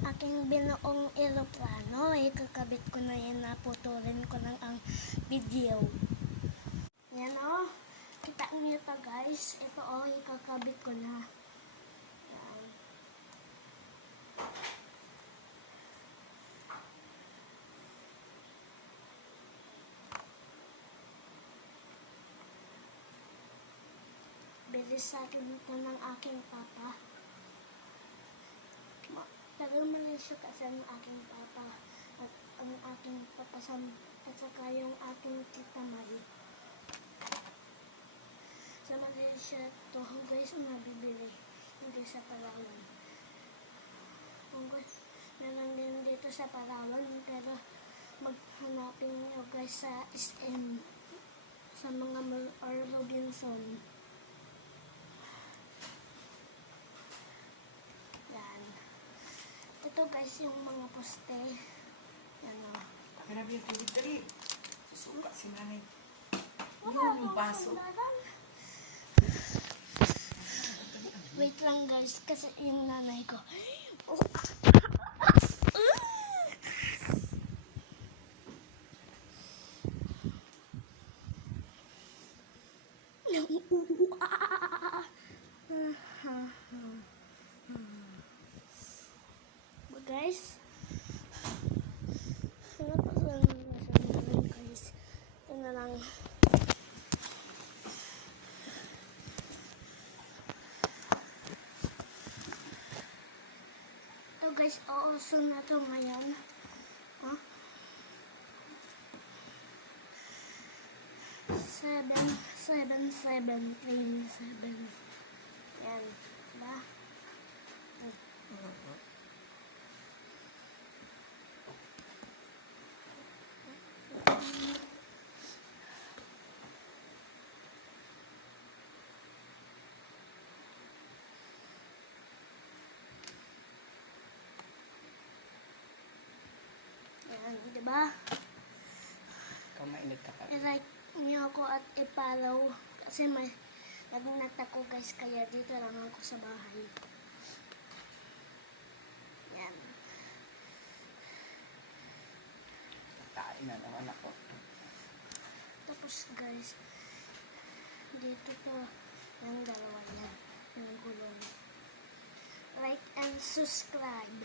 aking binuong eroplano, kakabit ko na yan, naputulin ko lang ang video. Yan o, kita niyo to guys, ito o, ikakabit ko na. Yan. Bilis sa akin ito ng aking papa. Taga Malaysia kasi ang aking papa at ang aking papasam at saka yung aking tita Marie. Sa Malaysia to guys ang nabibili, hindi sa Palawan. Guys, meron din dito sa Palawan pero maghanapin nyo guys sa SM, sa mga mall or Robinson. Yan. Ito guys yung mga poste. Yan o. Grabe yung tubig dali. Susuka si nanay. Wala Yun yung baso. Wait lang guys, kasi yung nanay ko. Oh. Guys, ano pa lang guys? Ito na lang. Ito guys, uusun na ito ngayon. Huh? 7 train 7. Yan, diba? Yan, diba? Ikaw mainit ka pa. I-like niyo ako at i-follow kasi may nagnat ako guys, kaya dito lang ako sa bahay. Yan. Kain na naman ako. Tapos guys, dito to yung dalawa yan, yung gulong. Like and subscribe.